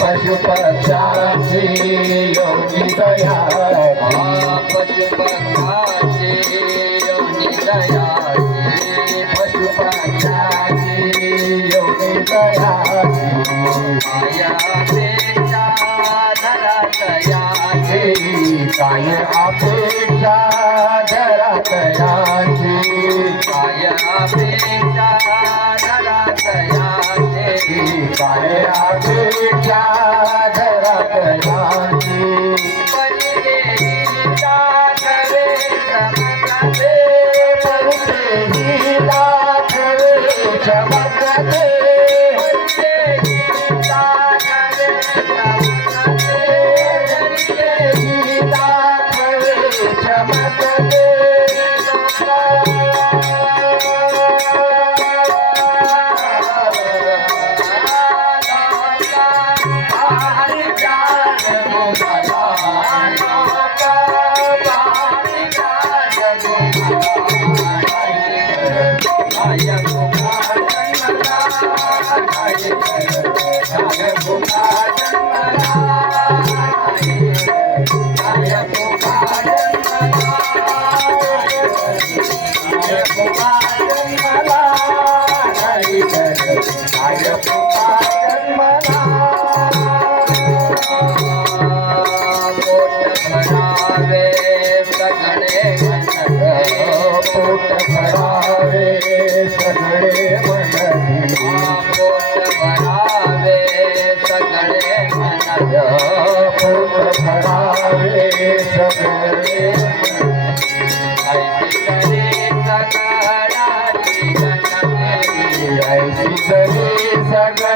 पशुपक्षाची योगी दया पशुपक्ष दयाची पशुपक्षाची योगी दयाची माया पेक्षा धरातयाची काय अपेक्षा धरातयाची माया पेक्षा काय अपेक्षा Bye. I Sagra.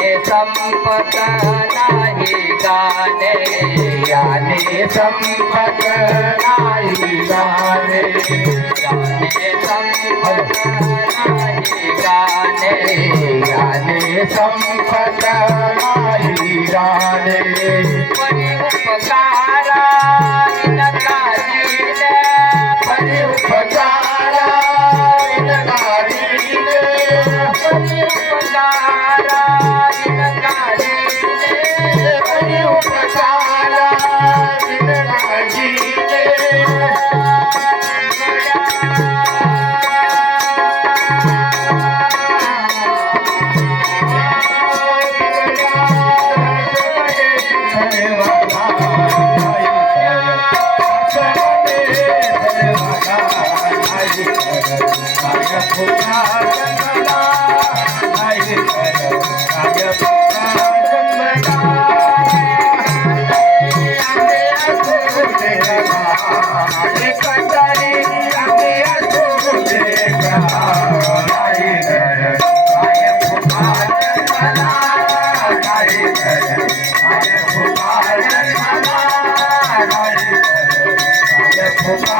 याने संपत नाही गाणे. याने संपत नाही गाणे. याने संपत नाही गाणे. याने संपत नाही गाणे. परी उपकारा नका दिले Bye.